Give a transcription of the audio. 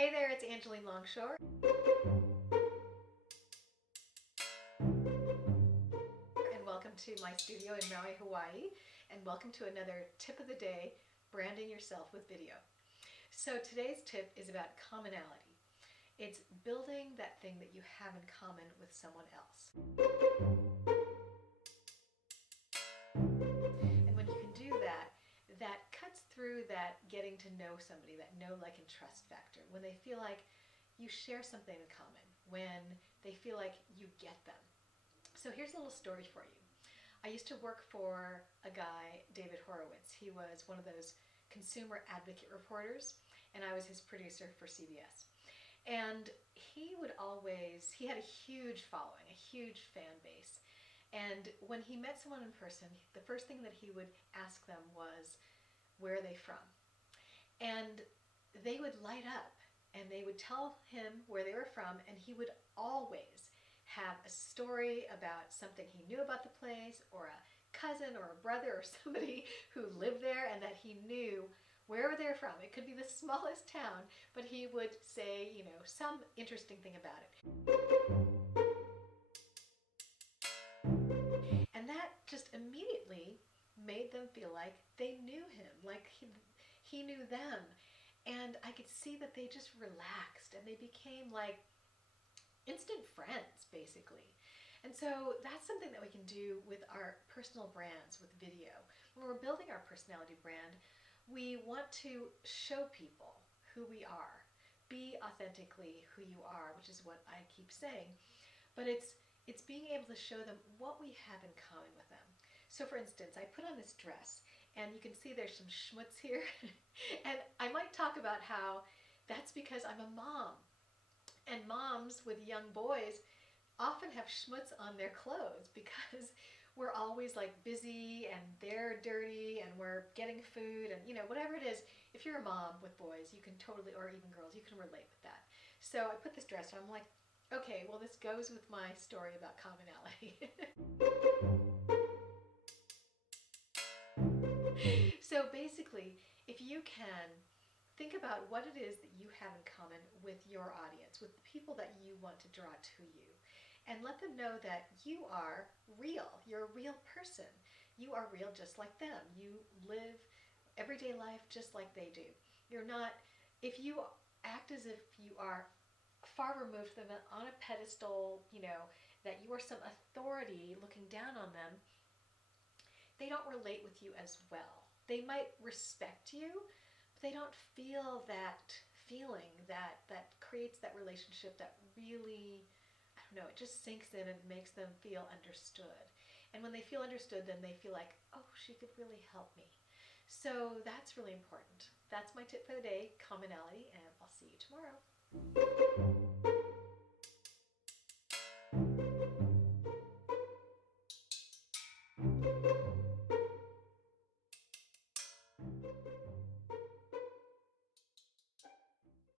Hey there, it's Angeline Longshore. And welcome to my studio in Maui, Hawaii. And welcome to another tip of the day, branding yourself with video. So today's tip is about commonality. It's building that thing that you have in common with someone else. And when you can do that, that cuts through that getting to know somebody, that know, like, and trust factor. When they feel like you share something in common, when they feel like you get them. So here's a little story for you. I used to work for a guy, David Horowitz. He was one of those consumer advocate reporters, and I was his producer for CBS. And he had a huge following, a huge fan base. And when he met someone in person, the first thing that he would ask them was, where are they from? And they would light up and they would tell him where they were from, and he would always have a story about something he knew about the place, or a cousin or a brother or somebody who lived there and that he knew wherever they're from. It could be the smallest town, but he would say, you know, some interesting thing about it. And that just immediately made them feel like they knew him, like he knew them. And I could see that they just relaxed and they became like instant friends, basically. And so that's something that we can do with our personal brands with video. When we're building our personality brand, we want to show people who we are. Be authentically who you are, which is what I keep saying. But it's being able to show them what we have in common with them. So for instance, I put on this dress, and you can see there's some schmutz here. And I might talk about how that's because I'm a mom. And moms with young boys often have schmutz on their clothes because we're always like busy and they're dirty and we're getting food and, you know, whatever it is. If you're a mom with boys, you can totally, or even girls, you can relate with that. So I put this dress on, I'm like, okay, well, this goes with my story about commonality. So basically, if you can think about what it is that you have in common with your audience, with the people that you want to draw to you, and let them know that you are real. You're a real person. You are real just like them. You live everyday life just like they do. You're not, if you act as if you are far removed from them, on a pedestal, you know, that you are some authority looking down on them, they don't relate with you as well. They might respect you, but they don't feel that feeling that creates that relationship that really, I don't know, it just sinks in and makes them feel understood. And when they feel understood, then they feel like, oh, she could really help me. So that's really important. That's my tip for the day, commonality, and I'll see you tomorrow.